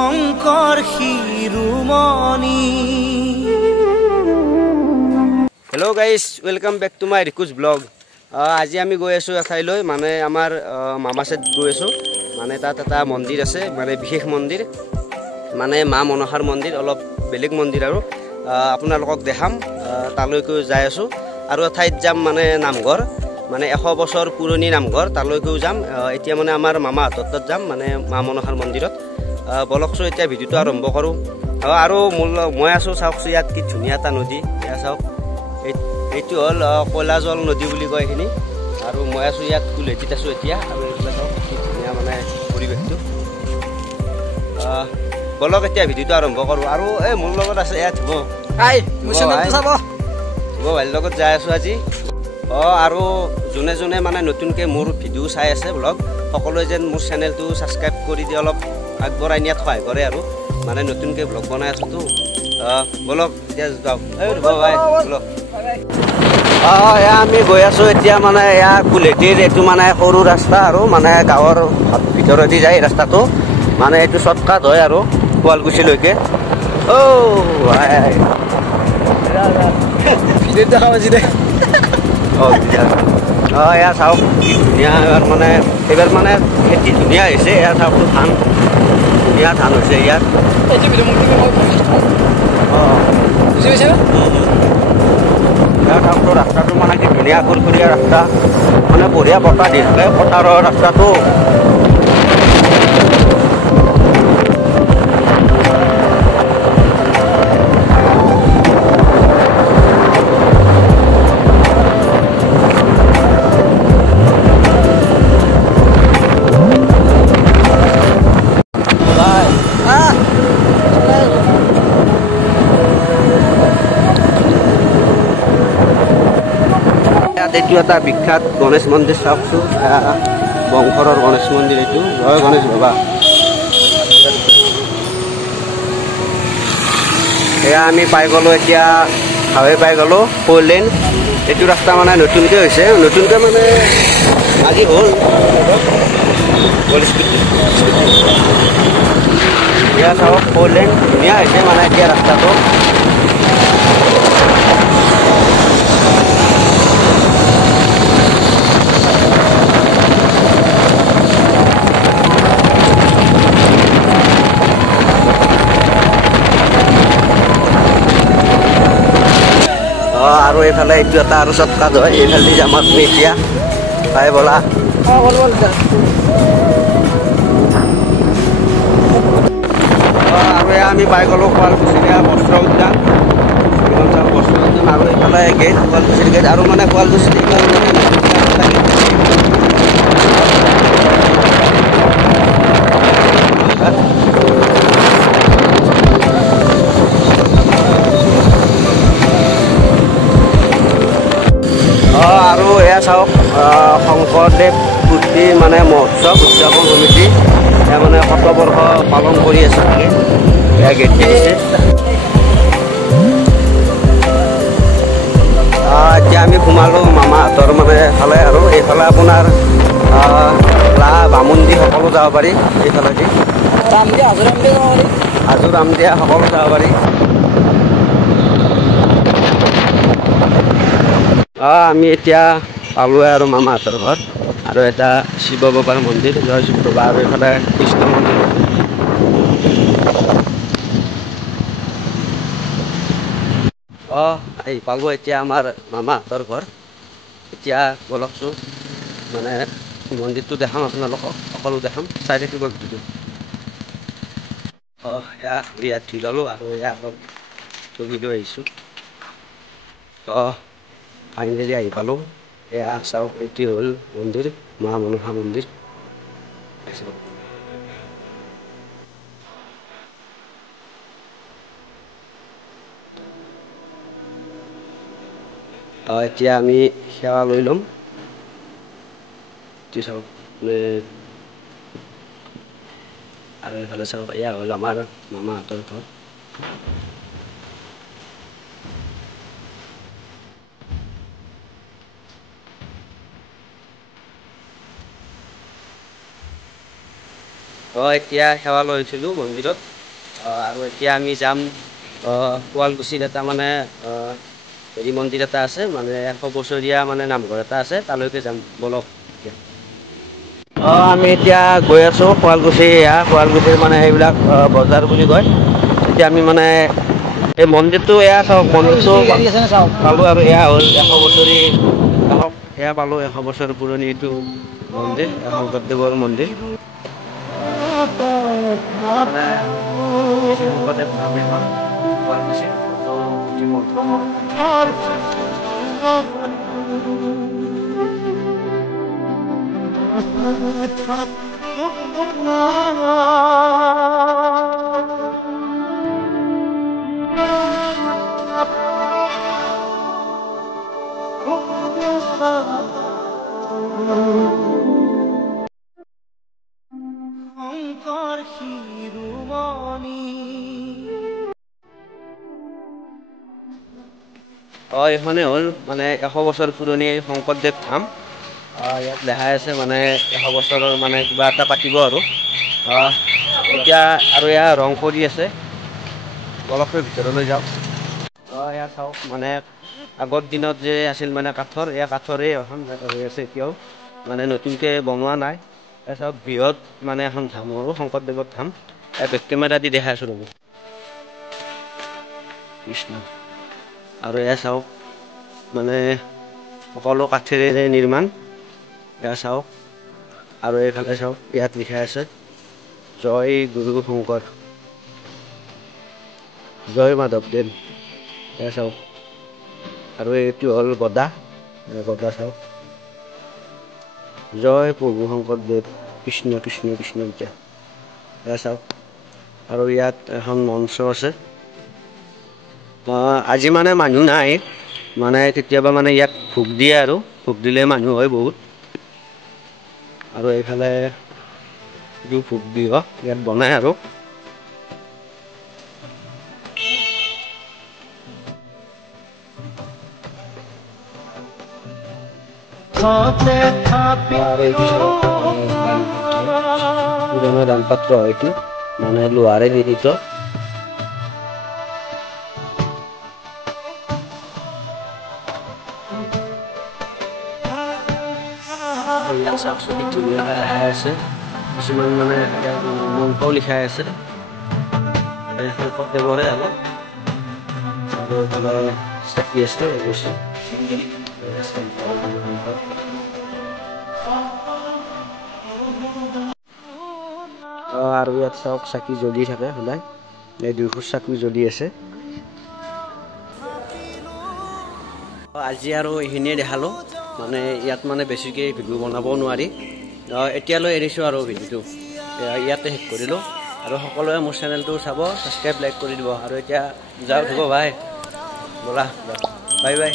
Shankar Shiromani. Hello' guys, welcome back to my ৰিকুজ blog. আজি আমি গৈ আছোঁ এঠাইলৈ, মানে আমাৰ মামাচেত গৈ আছোঁ। মানে তাত এটা মন্দিৰ আছে, মানে বিশেষ মন্দিৰ, মানে মা মনসাৰ মন্দিৰ, অলপ বেলেগ মন্দিৰ আৰু আপোনালোকক দেখাম। তালৈকেও যাই আছোঁ। আৰু এঠাইত যাম, মানে নামঘৰ, মানে 100 বছৰ পুৰণি নামঘৰ, তালৈকেও যাম। এতিয়া মানে আমাৰ মামাহঁতৰ তাত যাম, মানে মা মনসাৰ মন্দিৰত। বলকচোন এতিয়া ভিডিঅ'টো আৰম্ভ কৰোঁ। আৰু মই আছোঁ, চাওকচোন ইয়াত কি ধুনীয়া এটা নদী। এয়া চাওক, এইটো হ'ল কলাজল নদী বুলি কয় এইখিনি। আৰু মই আছোঁ ইয়াত কুলহেটিত আছোঁ এতিয়া। আৰু এইফালে চাওক কি ধুনীয়া মানে পৰিৱেশটো। বলক এতিয়া ভিডিঅ'টো আৰম্ভ কৰোঁ। আৰু এই মোৰ লগত আছে ইয়াত ভাইৰ লগত যাই আছোঁ আজি। আৰু যোনে যোনে মানে নতুনকৈ মোৰ ভিডিঅ' চাই আছে ব্লগ, সকলোৱে যেন মোৰ চেনেলটো ছাবস্ক্ৰাইব কৰি দি অলপ আগবঢ়াই নিয়াত সহায় কৰে। আৰু মানে নতুনকৈ ব্লগ বনাই আছোঁতো। বলক এতিয়া যাওক। ভাই বলক। এয়া আমি গৈ আছোঁ এতিয়া, মানে এয়া কুলহেটিৰ এইটো মানে সৰু ৰাস্তা, আৰু মানে গাঁৱৰ ভিতৰেদি যায় ৰাস্তাটো। মানে এইটো শ্বৰ্টকাট হয় আৰু শুৱালকুছিলৈকে। এয়া চাওক কি ধুনীয়া। এইবাৰ মানে খেতি ধুনীয়া হৈছে। এয়া চাওক ধান, ধুনীয়া ধান হৈছে ইয়াত। ৰাস্তাটো মানে কি ধুনীয়া খুৰখুৰীয়া ৰাস্তা, মানে বঢ়িয়া বতাহ দি থাকে পথাৰৰ ৰাস্তাটো। এইটো এটা বিখ্যাত গণেশ মন্দিৰ, চাওকচোন বংশৰৰ গণেশ মন্দিৰ এইটো। জয় গণেশ বাবা। এয়া আমি পাই গ'লোঁ এতিয়া, হাৱে পাই গ'লোঁ 4 লেন। এইটো ৰাস্তা মানে নতুনকৈ হৈছে, নতুনকৈ মানে আজি হ'ল। এয়া চাওক 4 লেন ধুনীয়া হৈছে মানে এতিয়া ৰাস্তাটো। আৰু এইফালে এইটো এটা আৰু শ্বৰ্টকাট হয়, এইফালে যাম আপুনি এতিয়া। পাই ব'লা। আৰু এয়া আমি পাই গ'লোঁ শুৱালকুছিৰ বস্ত্ৰ উদ্যান। বস্ত্ৰ উদ্যান আৰু এইফালে গেট, শুৱালকুছিৰ গেট। আৰু মানে শুৱালকুছিত আৰু এয়া চাওক শংকৰদেৱ বুদ্ধি মানে মহোৎসৱ উদযাপন সমিতি, এয়া মানে 100 বৰ্ষ পালন কৰি আছে চাগে। এয়া গেট দিছে। এতিয়া আমি সোমালোঁ মামাহঁতৰ মানে ফালে। আৰু এইফালে আপোনাৰ বামুণদি সকলো যাব পাৰি। এইফালেদি হাজো ৰামদিয়া সকলো যাব পাৰি। আমি এতিয়া পালোঁৱে আৰু মামাহঁতৰ ঘৰ। আৰু এটা শিৱ বাবাৰ মন্দিৰ, জয় শিৱ বাবা। আৰু এইফালে কৃষ্ণ মন্দিৰ। আহি পালোঁ এতিয়া আমাৰ মামাহঁতৰ ঘৰ। এতিয়া বলকচোন, মানে মন্দিৰটো দেখাম আপোনালোকক, সকলো দেখাম, চাই থাকিব ভিডিঅ'টো। ইয়াত ধুই ল'লোঁ আৰু এয়া অলপ চকী লৈ আহিছোঁ। ফাইনেলি আহি পালোঁ। এয়া চাওক, এইটো হ'ল মন্দিৰ, মা মনসা মন্দিৰ। এতিয়া আমি সেৱা লৈ ল'ম। চাওক আৰু এইফালে চাওক, এয়া হ'ল আমাৰ মামাহঁতৰ ঘৰ। এতিয়া সেৱা লৈছিলোঁ মন্দিৰত আৰু এতিয়া আমি যাম শুৱালকুছিত এটা মানে হেৰি মন্দিৰ এটা আছে মানে 100 বছৰীয়া মানে নামঘৰ এটা আছে তালৈকে যাম বলক। আমি এতিয়া গৈ আছোঁ শুৱালকুছি শুৱালকুছিৰ মানে এইবিলাক বজাৰ বুলি কয়। এতিয়া আমি মানে এই মন্দিৰটো চাওক মন্দিৰটো পালোঁ আৰু হ'ল 100 বছৰী সেয়া পালোঁ 100 বছৰ পুৰণি এইটো মন্দিৰ শংকৰদেৱৰ মন্দিৰ। এইখনে হ'ল মানে 100 বছৰ পুৰণি শংকৰদেৱ ধাম। ইয়াত দেখাই আছে মানে 100 বছৰৰ মানে কিবা এটা পাতিব আৰু এতিয়া আৰু এয়া ৰং কৰি আছে অলপকৈ ভিতৰলৈ যাওঁ। ইয়াত চাওক মানে আগৰ দিনত যে আছিল মানে কাঠৰে এখন হৈ আছে এতিয়াও মানে নতুনকৈ বনোৱা নাই। তাৰপিছত বৃহৎ মানে এখন ধাম আৰু শংকৰদেৱৰ ধাম বেক কেমেৰা দি দেখাই আছোঁ ৰ'ব কৃষ্ণ আৰু এয়া চাওক মানে সকলো কাঠেৰে নিৰ্মাণ। এয়া চাওক আৰু এইফালে চাওক ইয়াত লিখা আছে জয় গুৰু শংকৰ জয় মাধৱদেৱ। এয়া চাওক আৰু এইটো হ'ল গদা চাওক জয় প্ৰভু শংকৰদেৱ কৃষ্ণ কৃষ্ণ কৃষ্ণ এতিয়া এয়া চাওক আৰু ইয়াত এখন মঞ্চ আছে। আজি মানে মানুহ নাই মানে কেতিয়াবা মানে ইয়াত ভোগ দিয়ে আৰু ভোগ দিলে মানুহ হয় বহুত। আৰু এইফালে ভোগ দিব ইয়াত বনাই আৰু পুৰণা দান পাত্ৰ এইটো মানে লোহাৰে নিৰ্মিত। আছে কিছুমান মানে মন্ত্ৰও লিখাই আছে শংকৰদেৱৰে আৰু চাকি আছে আৰু ইয়াত চাওক চাকি জ্বলি থাকে সদায় এই 200 চাকি জ্বলি আছে। আজি আৰু এইখিনিয়ে দেখালোঁ মানে ইয়াত মানে বেছিকৈ ভিডিঅ' বনাব নোৱাৰি। এতিয়ালৈ এৰিছোঁ আৰু ভিডিঅ'টো ইয়াতে শেষ কৰিলোঁ আৰু সকলোৱে মোৰ চেনেলটো চাব ছাবস্ক্ৰাইব লাইক কৰি দিব আৰু এতিয়া যাওঁ ধুব ভাই ব'লা বাই বাই।